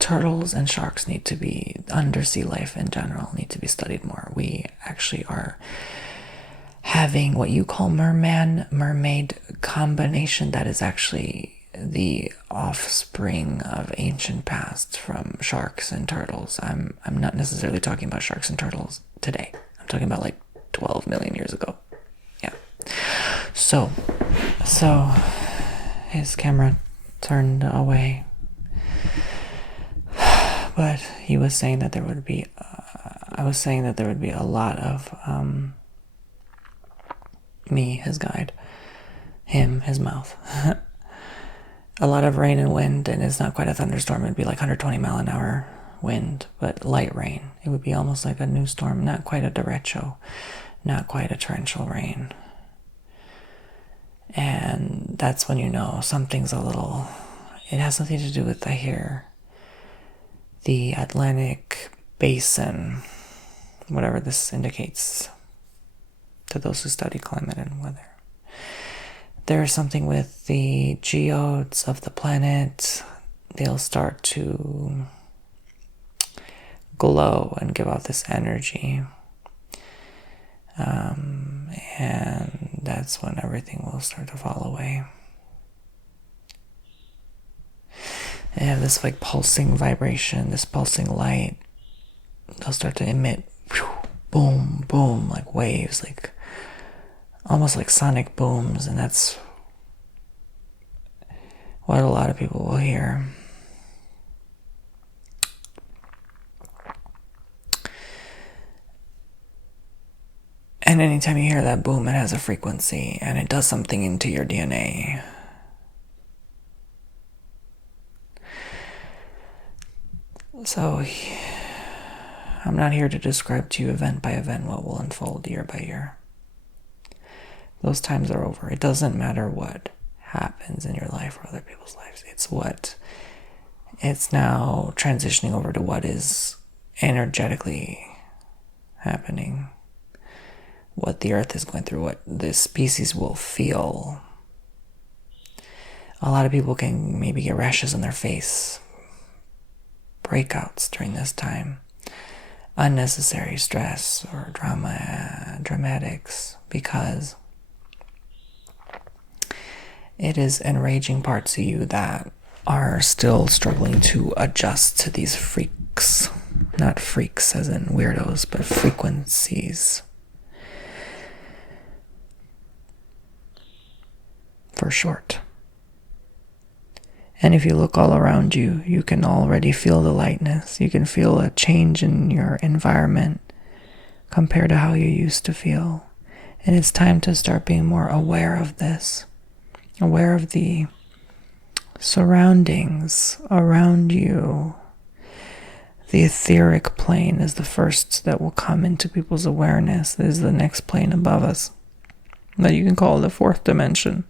turtles and sharks need to be, undersea life in general, need to be studied more. We actually are having what you call mermaid combination that is actually the offspring of ancient past from sharks and turtles. I'm not necessarily talking about sharks and turtles today. I'm talking about like 12 million years ago. Yeah. So his camera turned away. But he was saying that there would be I was saying that there would be a lot of me, his guide, him, his mouth. A lot of rain and wind, and it's not quite a thunderstorm. It'd be like 120 mile an hour wind, but light rain. It would be almost like a new storm, not quite a derecho, not quite a torrential rain. And that's when you know something's a little, it has something to do with, I hear, the Atlantic basin, whatever this indicates to those who study climate and weather. There is something with the geodes of the planet. They'll start to glow and give out this energy. And that's when everything will start to fall away. They have this like pulsing vibration, this pulsing light. They'll start to emit boom, boom, like waves, like almost like sonic booms, and that's what a lot of people will hear. And anytime you hear that boom, it has a frequency, and it does something into your DNA. So, I'm not here to describe to you event by event what will unfold year by year. Those times are over. It doesn't matter what happens in your life or other people's lives. It's now transitioning over to what is energetically happening. What the earth is going through, what this species will feel. A lot of people can maybe get rashes on their face, breakouts during this time, unnecessary stress or dramatics, because it is enraging parts of you that are still struggling to adjust to these freaks. Not freaks as in weirdos, but frequencies. For short. And if you look all around you, you can already feel the lightness. You can feel a change in your environment compared to how you used to feel. And it's time to start being more aware of this. Aware of the surroundings around you. The etheric plane is the first that will come into people's awareness. This is the next plane above us that you can call the fourth dimension.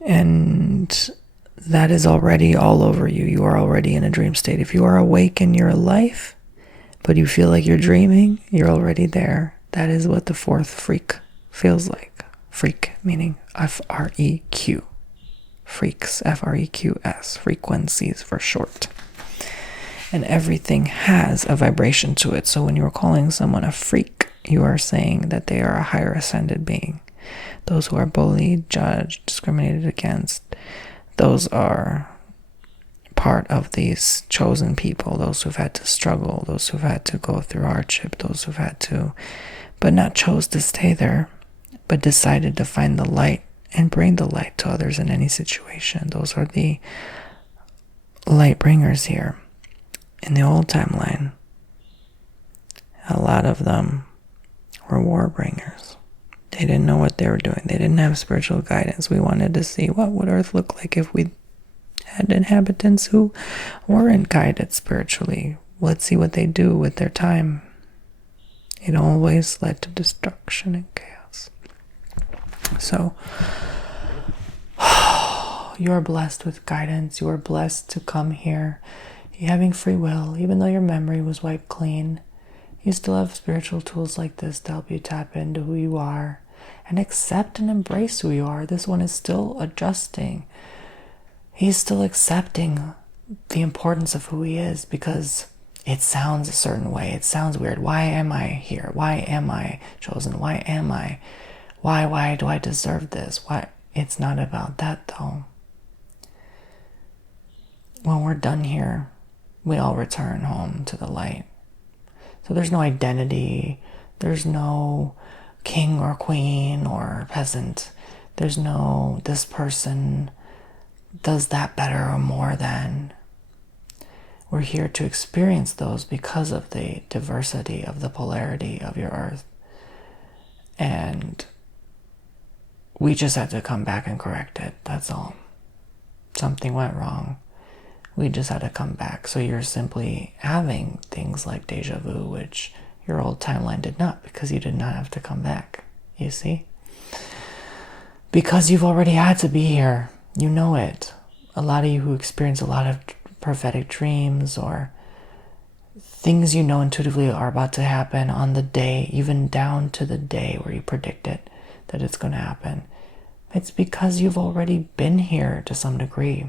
And that is already all over you. You are already in a dream state. If you are awake in your life, but you feel like you're dreaming, you're already there. That is what the fourth freak feels like. Freak, meaning F-R-E-Q. Freaks, F-R-E-Q-S. Frequencies for short. And everything has a vibration to it. So when you're calling someone a freak, you are saying that they are a higher ascended being. Those who are bullied, judged, discriminated against, those are part of these chosen people, those who've had to struggle, those who've had to go through hardship, those who've had to, but not chose to stay there, but decided to find the light and bring the light to others in any situation. Those are the light bringers here. In the old timeline, a lot of them were war bringers. They didn't know what they were doing. They didn't have spiritual guidance. We wanted to see what would Earth look like if we had inhabitants who weren't guided spiritually. Let's see what they do with their time. It always led to destruction and chaos. So, you are blessed with guidance. You are blessed to come here. You're having free will, even though your memory was wiped clean. You still have spiritual tools like this to help you tap into who you are and accept and embrace who you are. This one is still adjusting. He's still accepting the importance of who he is because it sounds a certain way. It sounds weird. Why am I here? Why am I chosen? Why am I? Why do I deserve this? Why? It's not about that though. When we're done here, we all return home to the light. So there's no identity. There's no king or queen or peasant. There's no this person does that better or more than. We're here to experience those because of the diversity of the polarity of your earth. And we just had to come back and correct it. That's all. Something went wrong. We just had to come back. So you're simply having things like deja vu, which your old timeline did not, because you did not have to come back. You see? Because you've already had to be here. You know it. A lot of you who experience a lot of prophetic dreams or things you know intuitively are about to happen on the day, even down to the day where you predict it, that it's going to happen. It's because you've already been here to some degree.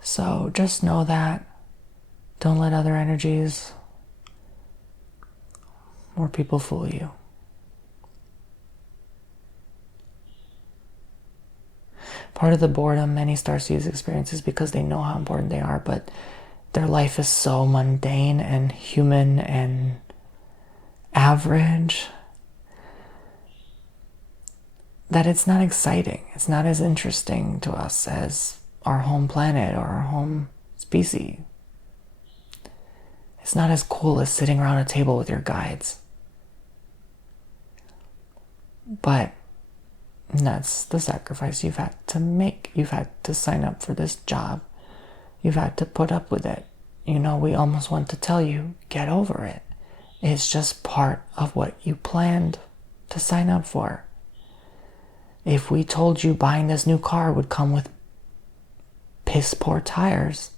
So just know that. Don't let other energies or people fool you. Part of the boredom many starseeds experience is because they know how important they are, but their life is so mundane and human and average that it's not exciting. It's not as interesting to us as our home planet or our home species. It's not as cool as sitting around a table with your guides. But that's the sacrifice you've had to make. You've had to sign up for this job. You've had to put up with it. You know, we almost want to tell you, get over it. It's just part of what you planned to sign up for. If we told you buying this new car would come with piss poor tires,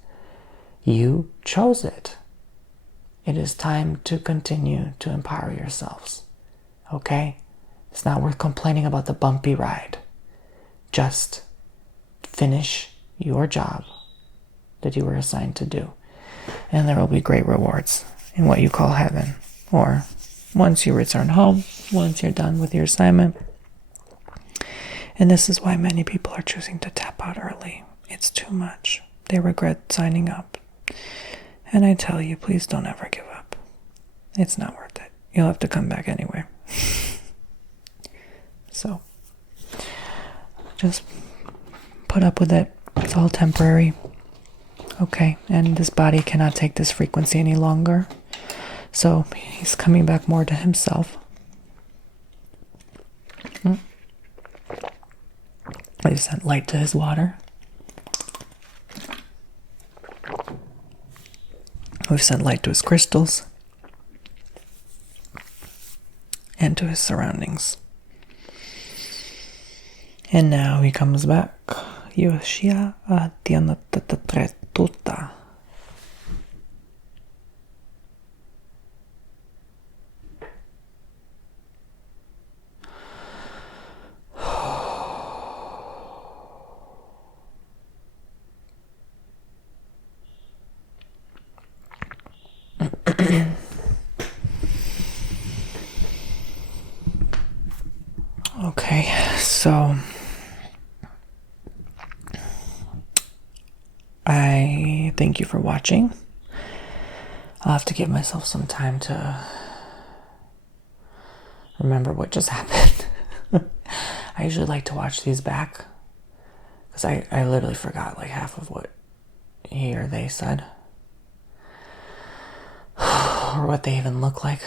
you chose it. It is time to continue to empower yourselves. Okay? It's not worth complaining about the bumpy ride. Just finish your job that you were assigned to do. And there will be great rewards in what you call heaven. Or once you return home, once you're done with your assignment. And this is why many people are choosing to tap out early. It's too much. They regret signing up. And I tell you, please don't ever give up. It's not worth it. You'll have to come back anyway. So, just put up with it. It's all temporary. Okay, and this body cannot take this frequency any longer. So, he's coming back more to himself. I sent light to his water. We've sent light to his crystals. And to his surroundings. And now he comes back. Yoshia Atianatatuta. Okay, so I thank you for watching. I'll have to give myself some time to remember what just happened. I usually like to watch these back because I literally forgot like half of what he or they said or what they even look like.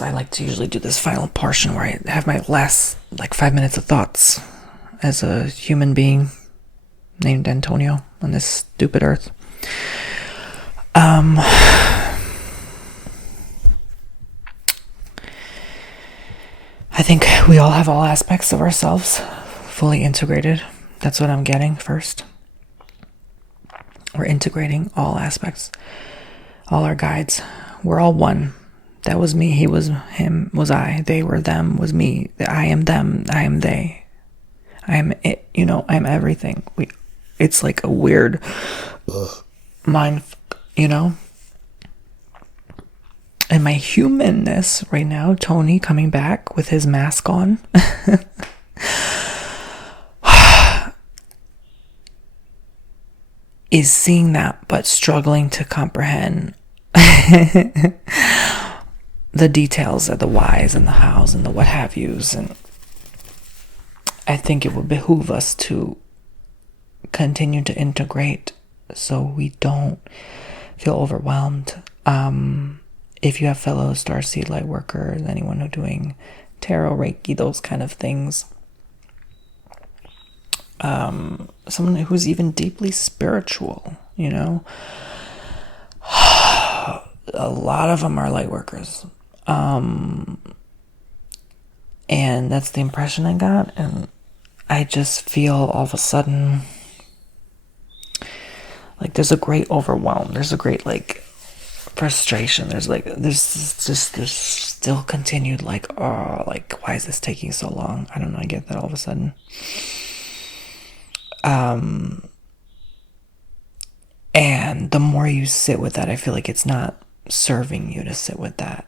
I like to usually do this final portion where I have my last like 5 minutes of thoughts as a human being named Antonio on this stupid earth. I think we all have all aspects of ourselves fully integrated. That's what I'm getting first. We're integrating all aspects, all our guides. We're all one. That was me, he was him, was I, they were them, was me, I am them, I am they. I am it, I am everything. It's like a weird mind, And my humanness right now, Tony coming back with his mask on, is seeing that but struggling to comprehend the details of the whys and the hows and the what have yous. And I think it would behoove us to continue to integrate so we don't feel overwhelmed. If you have fellow starseed light workers, anyone who's doing tarot, Reiki, those kind of things, someone who's even deeply spiritual, a lot of them are light workers. And that's the impression I got. And I just feel all of a sudden like there's a great overwhelm. There's a great like frustration. There's still continued like, oh, like why is this taking so long? I don't know. I get that all of a sudden. And the more you sit with that, I feel like it's not serving you to sit with that,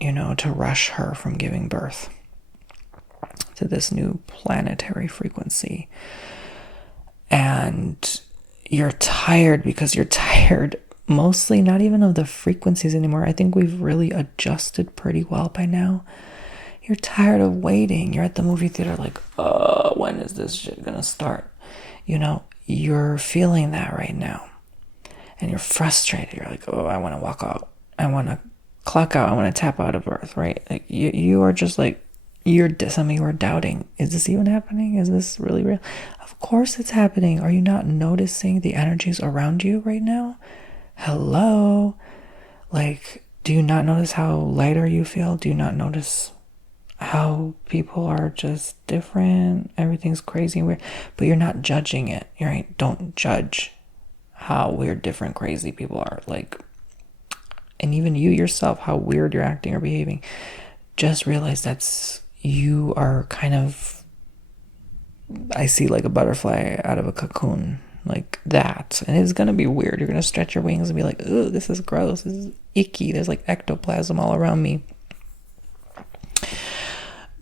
to rush her from giving birth to this new planetary frequency. And you're tired because you're tired mostly not even of the frequencies anymore. I think we've really adjusted pretty well by now. You're tired of waiting. You're at the movie theater like, when is this shit gonna start? You're feeling that right now. And you're frustrated. You're like, I want to walk out. I want to clock out. I want to tap out of Earth, right? Like you are just like, some of you are doubting. Is this even happening? Is this really real? Of course it's happening. Are you not noticing the energies around you right now? Hello? Like, do you not notice how lighter you feel? Do you not notice how people are just different? Everything's crazy and weird. But you're not judging it, right? Don't judge how weird, different, crazy people are. Like, and even you yourself, how weird you're acting or behaving. Just realize you are kind of, I see like a butterfly out of a cocoon, like that. And it's going to be weird. You're going to stretch your wings and be like, oh, this is gross. This is icky. There's like ectoplasm all around me.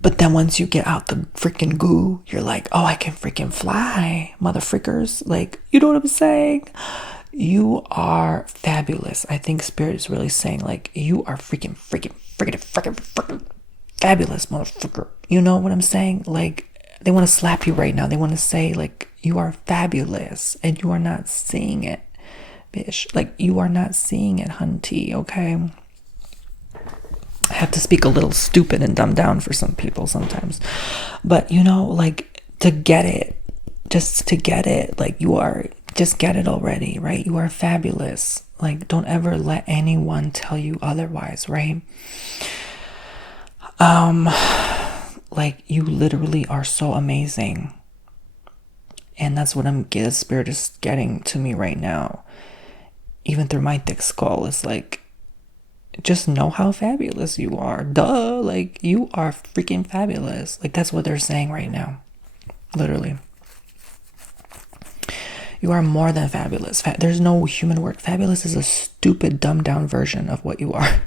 But then once you get out the freaking goo, you're like, oh, I can freaking fly, motherfreakers. Like, you know what I'm saying? You are fabulous. I think Spirit is really saying, like, you are freaking fabulous, motherfucker. You know what I'm saying? Like, they want to slap you right now. They want to say, like, you are fabulous. And you are not seeing it, bitch. Like, you are not seeing it, hunty, okay? I have to speak a little stupid and dumb down for some people sometimes. But, like, to get it, like, just get it already, right? You are fabulous. Like, don't ever let anyone tell you otherwise, right? Like, you literally are so amazing. And that's what Spirit is getting to me right now. Even through my thick skull, it's like, just know how fabulous you are. Duh. Like, you are freaking fabulous. Like, that's what they're saying right now. Literally. You are more than fabulous. There's no human word. Fabulous is a stupid, dumbed down version of what you are.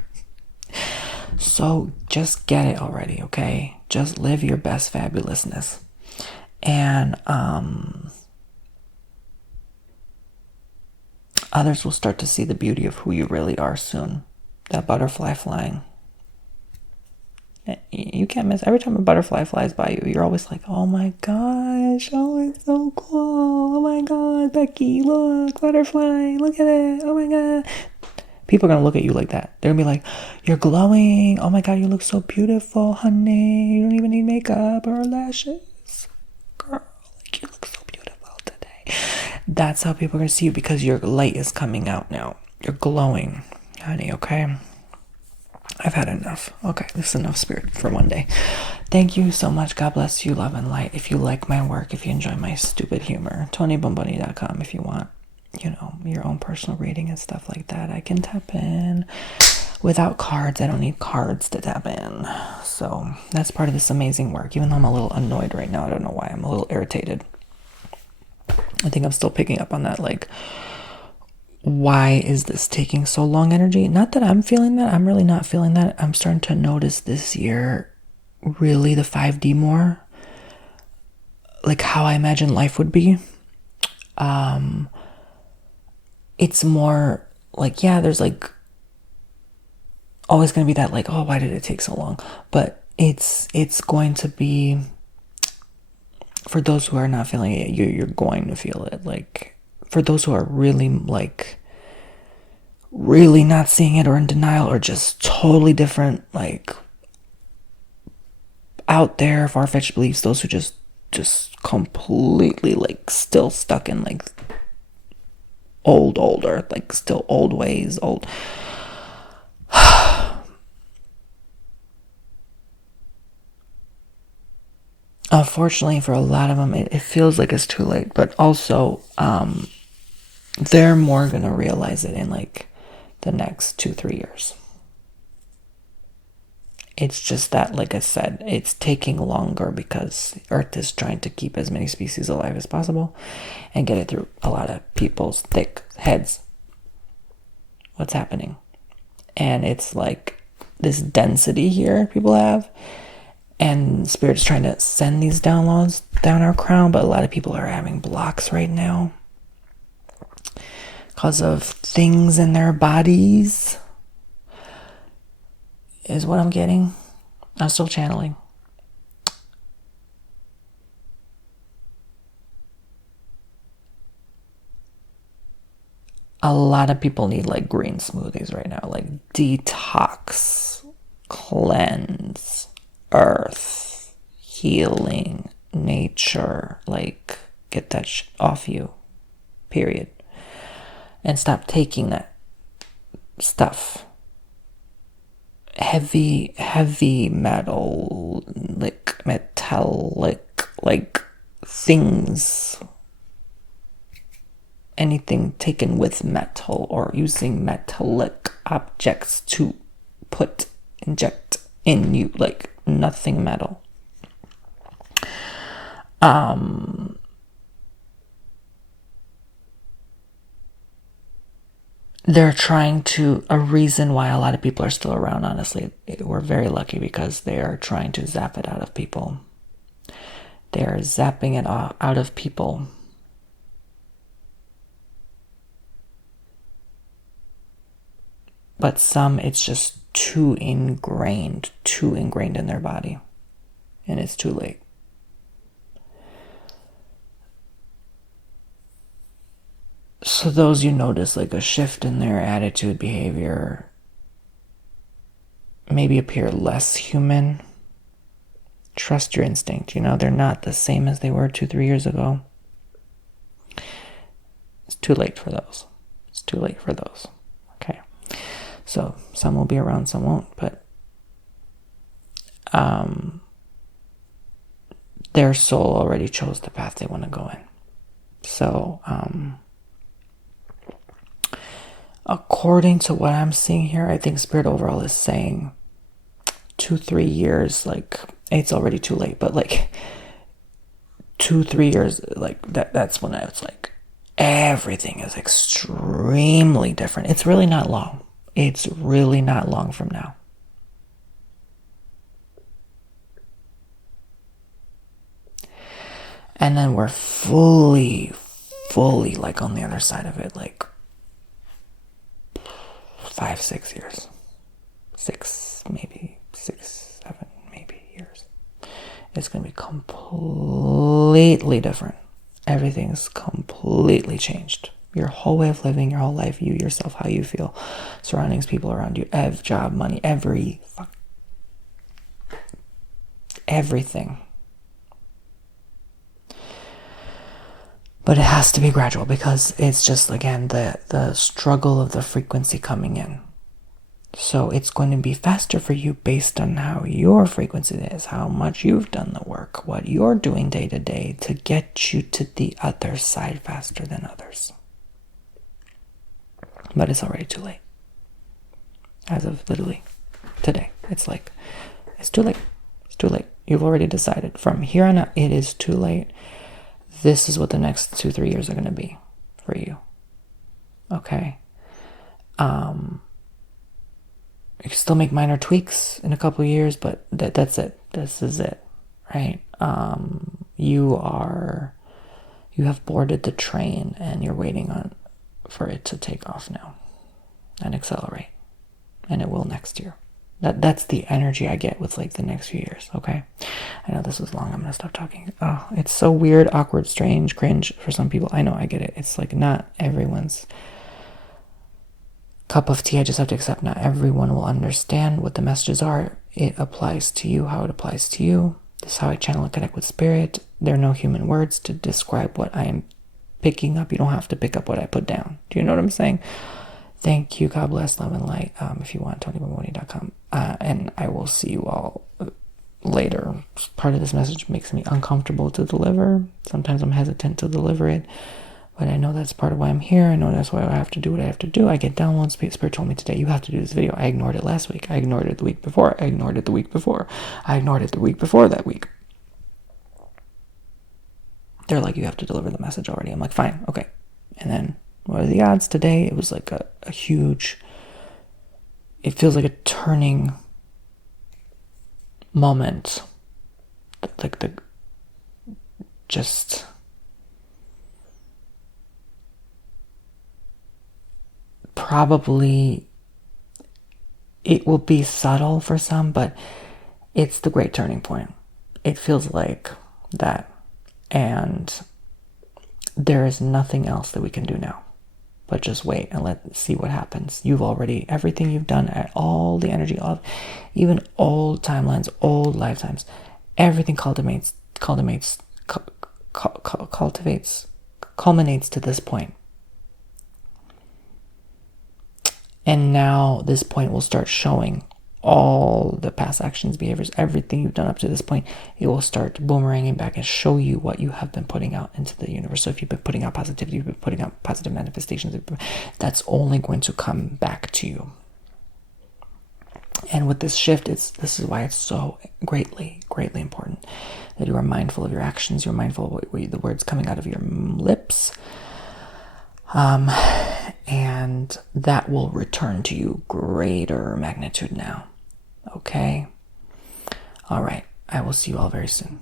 So just get it already, okay? Just live your best fabulousness. And others will start to see the beauty of who you really are soon. That butterfly flying. You can't miss. Every time a butterfly flies by you, you're always like, oh my gosh, oh, it's so cool. Oh my God, Becky, look, butterfly, look at it. Oh my God. People are going to look at you like that. They're going to be like, you're glowing. Oh my God, you look so beautiful, honey. You don't even need makeup or lashes. Girl, like, you look so beautiful today. That's how people are going to see you, because your light is coming out now. You're glowing, honey, okay? I've had enough. Okay, this is enough, Spirit, for one day. Thank you so much. God bless you, love and light. If you like my work, if you enjoy my stupid humor, TonyBomboni.com if you want, your own personal reading and stuff like that. I can tap in without cards. I don't need cards to tap in. So that's part of this amazing work. Even though I'm a little annoyed right now. I don't know why. I'm a little irritated. I think I'm still picking up on that, like, why is this taking so long energy? Not that I'm feeling that. I'm really not feeling that. I'm starting to notice this year really the 5D more. Like how I imagine life would be. It's more like, yeah, there's like always going to be that like, oh, why did it take so long? But it's going to be, for those who are not feeling it, you're going to feel it. Like, for those who are really like really not seeing it or in denial or just totally different, like out there far-fetched beliefs, those who just completely like still stuck in like older, like still old ways, old. unfortunately for a lot of them, it feels like it's too late. But also, they're more going to realize it in like the next 2-3 years. It's just that, like I said, it's taking longer because Earth is trying to keep as many species alive as possible and get it through a lot of people's thick heads. What's happening? And it's like this density here people have, and Spirit's trying to send these downloads down our crown, but a lot of people are having blocks right now because of things in their bodies, is what I'm getting. I'm still channeling. A lot of people need like green smoothies right now, like detox, cleanse, earth, healing, nature, like get that shit off you, period. And stop taking that stuff. Heavy metal, like metallic, like things. Anything taken with metal or using metallic objects to inject in you, like nothing metal. They're trying to, a reason why a lot of people are still around, honestly, we're very lucky because they are trying to zap it out of people. They are zapping it out of people. But some, it's just too ingrained in their body. And it's too late. So those you notice like a shift in their attitude, behavior, maybe appear less human. Trust your instinct. They're not the same as they were 2-3 years ago. It's too late for those. Okay. So some will be around, some won't, but their soul already chose the path they want to go in. So according to what I'm seeing here, I think Spirit overall is saying 2-3 years, like it's already too late, but like 2-3 years, like that's when it's like everything is extremely different. It's really not long. It's really not long from now. And then we're fully like on the other side of it, like 5-6 years. 7 maybe years. It's going to be completely different. Everything's completely changed. Your whole way of living, your whole life, you, yourself, how you feel, surroundings, people around you, job, money, everything. But it has to be gradual because it's just, again, the struggle of the frequency coming in. So it's going to be faster for you based on how your frequency is, how much you've done the work, what you're doing day to day to get you to the other side faster than others. But it's already too late. As of literally today. It's like, it's too late. It's too late. You've already decided. From here on out, it is too late. This is what the next 2-3 years are going to be for you. Okay? You can still make minor tweaks in a couple of years, but that's it. This is it, right? You have boarded the train and you're waiting for it to take off now and accelerate, and it will next year. That's the energy I get with like the next few years. Okay, I know this was long. I'm gonna stop talking. Oh, it's so weird, awkward, strange, cringe for some people. I know, I get it. It's like not everyone's cup of tea. I just have to accept not everyone will understand what the messages are. It applies to you how it applies to you. This is how I channel and connect with Spirit. There are no human words to describe what I am picking up. You don't have to pick up what I put down. Do you know what I'm saying? Thank you. God bless, love, and light. If you want, TonyBomboni.com. And I will see you all later. Part of this message makes me uncomfortable to deliver. Sometimes I'm hesitant to deliver it, but I know that's part of why I'm here. I know that's why I have to do what I have to do. I get downloads. Spirit told me today, you have to do this video. I ignored it last week. I ignored it the week before. I ignored it the week before. I ignored it the week before that week. They're like, you have to deliver the message already. I'm like, fine, okay. And then, what are the odds? Today, it was like a huge, it feels like a turning moment. Like just probably it will be subtle for some, but it's the great turning point. It feels like that. And there is nothing else that we can do now but just wait and let's see what happens. You've already, everything you've done, at all the energy of even old timelines, old lifetimes, everything culminates to this point. And now this point will start showing all the past actions, behaviors, everything you've done up to this point. It will start boomeranging back and show you what you have been putting out into the universe. So if you've been putting out positivity, you've been putting out positive manifestations, that's only going to come back to you. And with this shift, this is why it's so greatly important that you are mindful of your actions. You're mindful of the words coming out of your lips. And that will return to you greater magnitude now. Okay? All right. I will see you all very soon.